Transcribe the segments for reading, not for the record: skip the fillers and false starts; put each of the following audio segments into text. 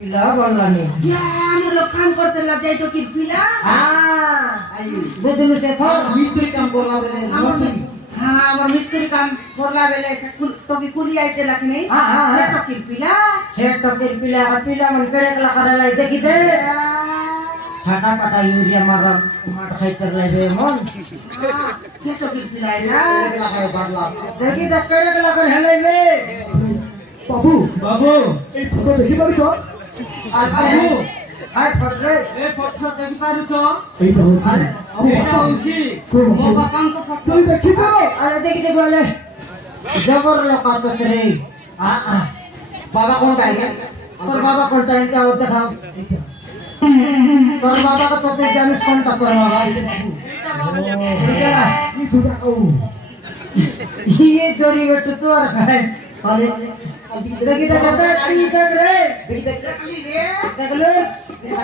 पिला बोलवानी या हम लोग काम करते लग जाए तो कि पिला हां बुझलु से थो मिस्त्री काम करला बेले हां हमर मिस्त्री काम करला बेले से तो कि कुली आइते लग नहीं हां से तो कि पिला पिला मन पेड़े कला करला देखि दे साटा पाटा यूरिया मार खाइतर लेबे मन से तो कि पिला ना देखि दे पेड़े कला कर हेलेबे बाबू बाबू এই ফটো দেখি পারছ বাবু আই ফটরে ए पत्थर देखि पारु छ এইটা হচ্ছে एटा होछि मो बापा को पत्थर তুই দেখিছ আরে দেখি দে বলে জবর লোকা চতরে बाबा कौन टाइम তোর বাবা কোন টাইম কে और দেখাও তোর বাবা को চতে জানিস কোনটা তোর বাবা एटा बाबा বুঝলা কি দুটা ও ये चोरी बेटू तो और खाए खाली देखी देखता ती देख रे देखी देखली रे देखलुस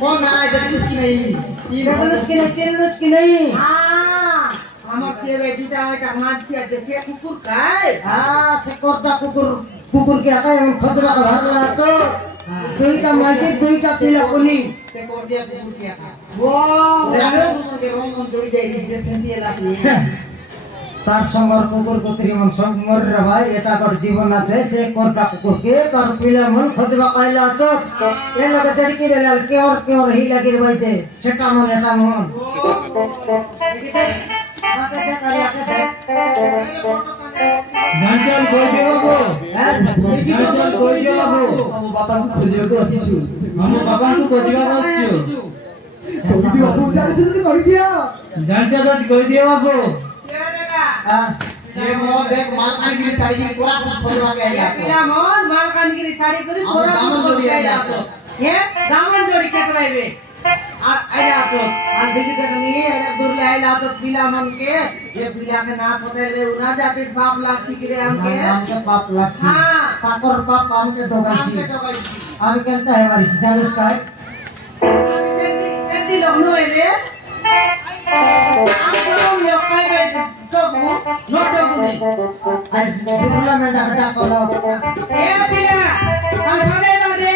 कौन ना देखलुस कि नहीं देखलुस कि नहीं चिरलुस कि नहीं हां हमर केवे जुटा ओटा मानसी आ जे से कुकुर खाय हां से कोटा कुकुर के आका हम खजबा का भरला चो दुईटा माइके दुईटा पिला पुनी से कोटिया कुकुर के आका वो देखलुस के रोम जोड़ी जाई जे सेंती लाती তার সঙ্গর কুকুর কুতরি মন সব মর রে ভাই এটা কর জীবন আছে সে কোনটা কুকুর কে তার পিলা মন খজবা কইলা চোখ এ লগে চড়কি বেলাল কে ওর হি লাগি রে ভাইছে সেটা মন এটা মন দেখি দে আপে দে করি আপে দে গাঞ্চল কই দেব গো হ্যাঁ গাঞ্চল কই দেব গো ଆମ ବାପାଙ୍କୁ ଖୋଜିବାକୁ ଆସିଛୁ ଆମ ବାବାଙ୍କୁ ଖୋଜିବା ଆସିଛୁ তুমি বাবু জানিছ যদি করি দিয়া গাঞ্চা দজ কই দিও বাবু ये मो देख मालकानगिरी छाड़ीगिरी कोरापुट खोजवा के आइला पिला मोन मालकानगिरी छाड़ी करी कोरापुट जोड़ी आइला तो ये दामन जोड़ी कटवाइबे आ आइला तो आ देखि देखनी एडा दूर ले आइला तो पिला मन के ये पिला के ना पटेले उना जाति बाप लागसी गिरे हमके हमके पाप लागसी हां काकर पाप हमके डोगासी हमके टोकाई আমি কেনতা হে মারিস জানিস কাই আমি সেন্টি লোক নয় রে আম করম লোক কাইবে টকু নো টকু নেই আজ জুরলা মে ডাকটা কলো ए पिला कल फगे ना रे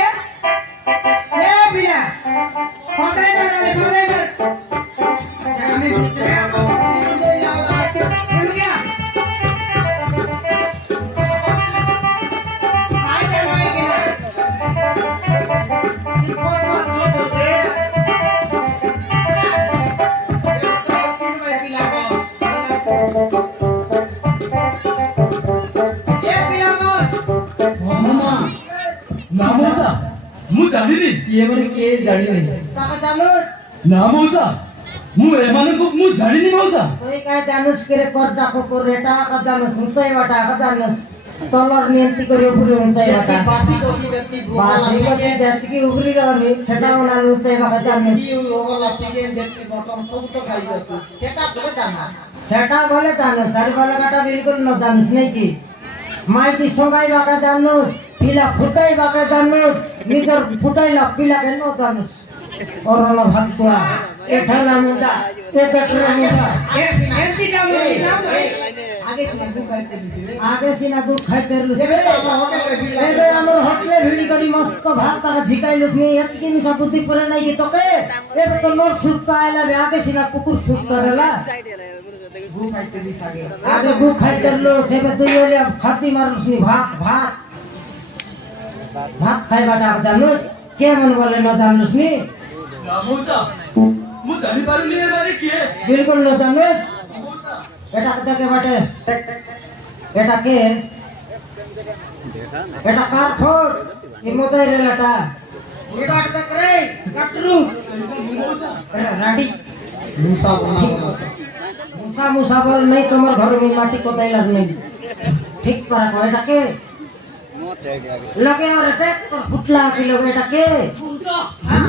ए पिला फगे ना रे फगे ना हमें भीतर को सिन दे जाला सुन गया हाय के भाई के बहुत बात बोल रे चिन भाई पिला को ए पिला मोर মামা না মৌসা ମୁଁ ଜାଣିନି ये मन के गाड़ी नहीं টাকা জানুস ନା ମଉସା ମୁଁ ଏମାନଙ୍କୁ ମୁଁ ଜାଣିନି ମଉସା তুই কাই জানুস করে করটা কুকুর রেটা কা জানুস উঁচাই বাটা কা জানুস তলর নিয়ন্ত্রণ করে উপরে উঁচাই বাটা बासी को की व्यक्ति বাসি বাসি জাতি কি উপরে রবি সেটা ওনা উঁচাই বাটা জানুস की ओगला चिकन व्यक्ति बटन सब तो खाई जाती सेटा बोले जाना সেটা বলে জানুস আর বলে কাটা বিলকুল ন জানুস নাই কি মাইতি সবাই বাটা জানুস পিলা ফুটাই বাটা জানুস নিজের ফুটাইলা পিলা কেন জানুস ওরলা ভাগতুয়া এঠালা মুডা এ বেটরা মুডা एंटी डाउन आगे से दुख खाते दिले आगे सिना दुख खाइते रलुस एबे तो हम होटल रे भिड़ एबे हमर होटले भिड़ी करी मस्त भात ता झिकाइलुस नि एतकी मिसा बुद्धि परे नै कि तके एबे तो नोट सुत्ता आइला बे आगे सिना कुकुर सुत्ता रेला भूख खाते दिस आगे आगे भूख खाइते रलुस एबे दुइले खाती मारुस नि भात भात खाइबाटा जानुस के मन बोले न जानुस नि ନା ମଉସା ମୁଁ ଜାଣିପାରୁନି ଏମାନେ କିଏ बिल्कुल न जानुस एटा के बाटे एटा के एटा कार छोड़ इ मोजाई रेलाटा ये बाट तक रे कटरू राडी मुसा बोल नहीं तुम्हार घर में माटी कोदाई लग नहीं ठीक पर को एटा के लगे और देख तो फुटला की लोग एटा के हां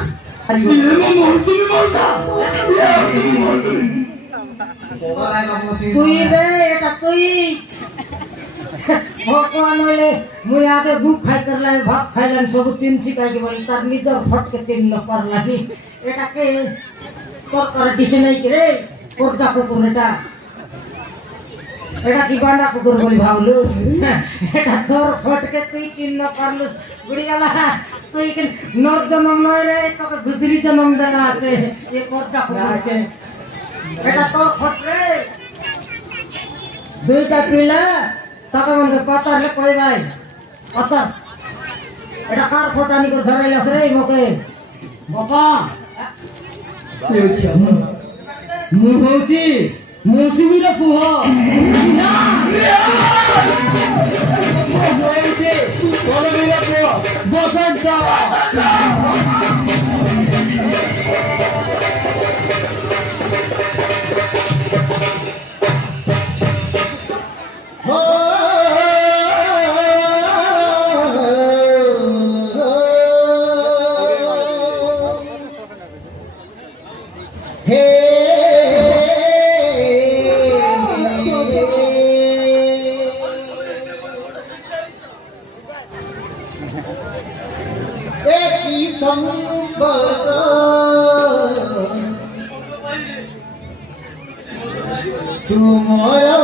ये मौसमी मौसा ये তুমি মৌসুমি তুই বে এটা তুই ভগবান বলে মুই আগে বুক খাই করলাই ভাত খাইলাম সব চিনছি কাই কি বলি তার নিজের ফটকে চিহ্ন করলানি এটাকে তোর করে ডিসে নাই কি রে কোরটা কুকুর এটা কি বান্ডা কুকুর বলি ভাবলুস এটা তোর ফটকে তুই চিহ্ন করলুস বুড়ি গেলা তুই কি নর জন্ম নয় রে তোকে ঘুষরি জন্ম দেনা আছে এ কোটটা কুকুরকে এটা তোর খট রে দুইটা পিলা তাকে মনে পাতারলে কই ভাই আচ্ছা এটা কার খোটানি করে ধরে আছে রে মোকে বাবা মু হଉଛି মৌসুমীର ପୁଅ ନା ହଉଛି କଲମୀର ପୁଅ ବସନ୍ତ तुम्हारा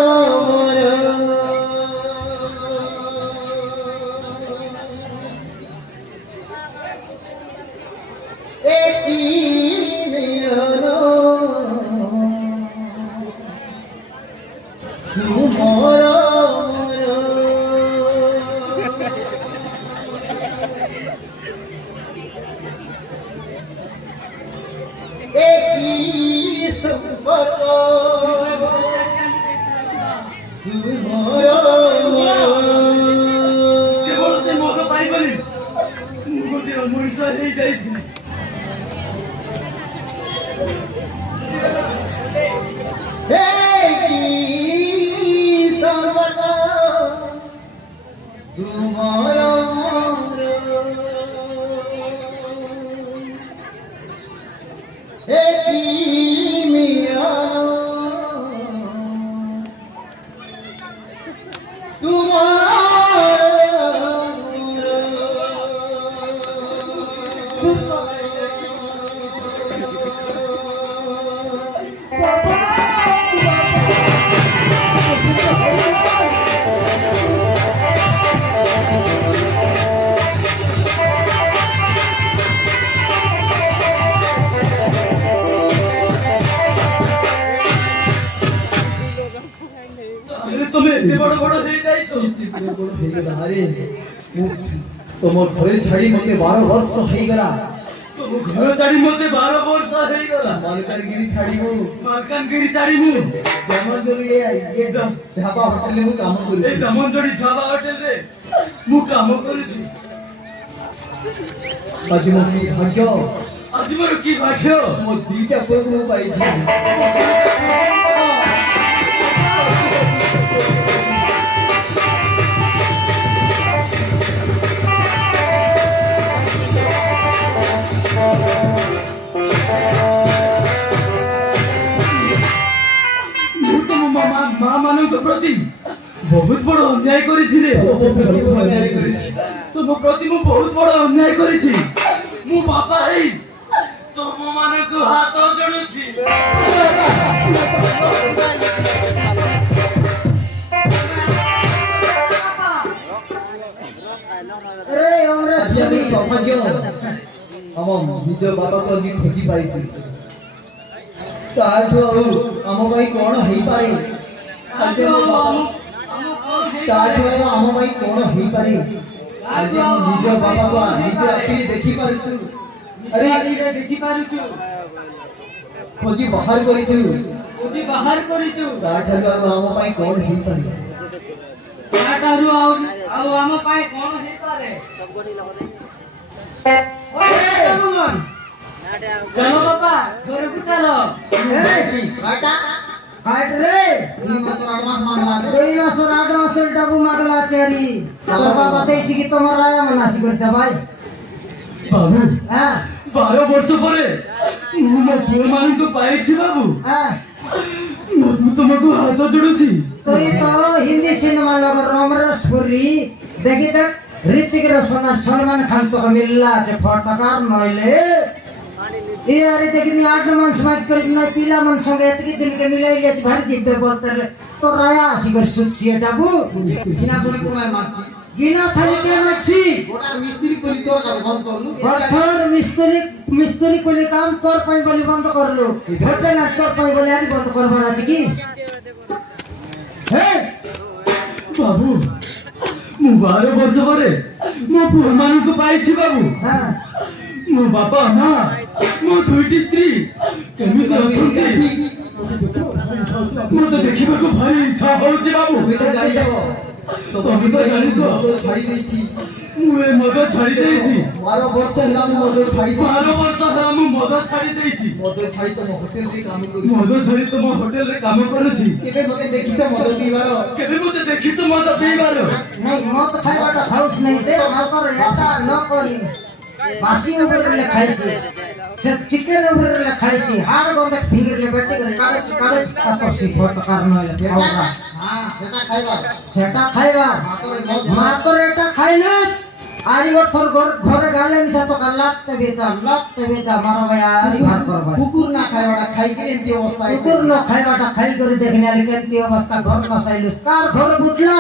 তোমার ঘরে ছাড়ি মতে 12 বর্ষ হয়ে গলা घर छाड़ी मते 12 वर्ष हे गला মালকানগিরি ছাড়িব मालकानगिरी छाड़ीमु যেমন জরুরি ये ধাবা হোটেলে মু কাম করি ए दमनजोड़ी ढाबा होटल रे मु काम करूछी আজি মো কি ভাগ্য आज मोर की भाग्य মো দুইটা পুଅ মু পাইছি মা মানব প্রতি বহুত বড় অন্যায় করেছি রে তোম প্রতি মু বহুত বড় অন্যায় করেছি মু বাপা হেই তোম মানকু হাত জড়ুছি রে আমরা আমি সৌভাগ্য ଆମ ନିଜ ବାପାକୁ ଆମେ ଖୋଜି ପାଇଛୁ ତାଠୁ ଆଉ ଆମ ପାଇଁ କଣ ହେଇପାରେ ଆଜି ଆମ ବାପା ତାଠୁ ଆଉ ଆମ ପାଇଁ କଣ ହେଇପାରେ ଆଜି ଆମ ନିଜ ବାପାକୁ ନିଜ ଆଖିରେ ଦେଖି ପାରୁଛୁ ଆରେ ଦେଖି ପାରୁଛୁ ଖୋଜି ବାହାର କରିଛୁ ଖୋଜି ବାହାର କରିଛୁ ତାଠାରୁ ଆଉ ଆମ ପାଇଁ କଣ ହେଇପାରେ ତାଠାରୁ ଆଉ ଆମ ପାଇଁ କଣ ହେଇପାରେ চলো বাবা ঘরে চালো দুই মাসের 8 মাসের ডাবু মাগলা চেরি চলো বাবা দেশি কি তোমার রায়া মানাসি করতে ভাই বাবু হ্যাঁ 12 বর্ষ পরে মু মো পুଅ ମାନଙ୍କୁ ପାଇଛି ବାବୁ হ্যাঁ ମୁଁ ତୁମକୁ ହାତ ଯୋଡୁଛି তুই তো হিন্দি সিনেমা লগর রমরসপুরি দেখি দেখ ঋতিক রোশন আর সলমান খান তো মিল্লা আছে ফটকার নইলে ইয়ারে দেখিনি 8 মাস মাইক করি না পিলা মন সঙ্গে এতকি দিনকে মিলাইলে ভারি জিবে বলতে তো রায়া আসি করে শুনছি এটা বু বিনা শুনে কোনায় মারছি গিনা থালি কেন আছি গোটার মিস্ত্রি করি তোর কাছে বন্ধ করলু পথর মিস্ত্রি কলি কাম তোর পাই বলি বন্ধ করলো হোটেল আর তোর পাই বলি আর বন্ধ করবার আছে কি হে বাবু ମୁଁ 12 ବର୍ଷ ପରେ ମୋ ପୁଅମାନଙ୍କୁ ପାଇଛି ବାବୁ হ্যাঁ ମୋ ବାପା ମା ମୋ ଦୁଇଟି ସ୍ତ୍ରୀ କେମିତି ଅଛନ୍ତି ମୋତେ ଦେଖିବାକୁ ଭାରି ଇଚ୍ଛା ହଉଛି ବାବୁ ତମେ ତ ଜାଣିଛ ଛାଡ଼ି ଦେଇଛି ମୁଁ ଏ ମଦ ଛାଡ଼ି ଦେଇଛି 12 ବର୍ଷ ହେଲା ମୁଁ ମଦ ଛାଡ଼ି 12 ବର୍ଷ ହେଲା ମୁଁ ମଦ ଛାଡ଼ି ଦେଇଛି ମଦ ଛାଡ଼ି ତମ ହୋଟେଲରେ କାମ କରୁଛି ମଦ ଛାଡ଼ି ତମ ହୋଟେଲରେ କାମ କରୁଛି କେବେ ମୋତେ ଦେଖିଛ ମଦ ପିଇବାର କେବେ ମୋତେ ଦେଖିଛ ମଦ ପିଇବାର নাই মদ খাইবাটা খাউস নাই যে মাতর এটা ন করি বাসি উপরে খাইছি সে চিকেন উপরে খাইছি হাড় গন্ধ ফিগরে বেটি করে কাড়ে কাটছি ফটো কারণ হইলে খাওয়া হ্যাঁ সেটা খাইবা সেটা খাইবা মাতর এটা খাইলে আরি ওর ঘরে গালে মিশা তো লাত্তে বেতা মারো ভাই আরি ভার করবা কুকুর না খাইবাটা খাইকে এমতি অবস্থা কুকুর ন খাইবাটা খাই করে দেখনে আলি কেমতি অবস্থা ঘর না সাইলুস কার ঘর ফুটলা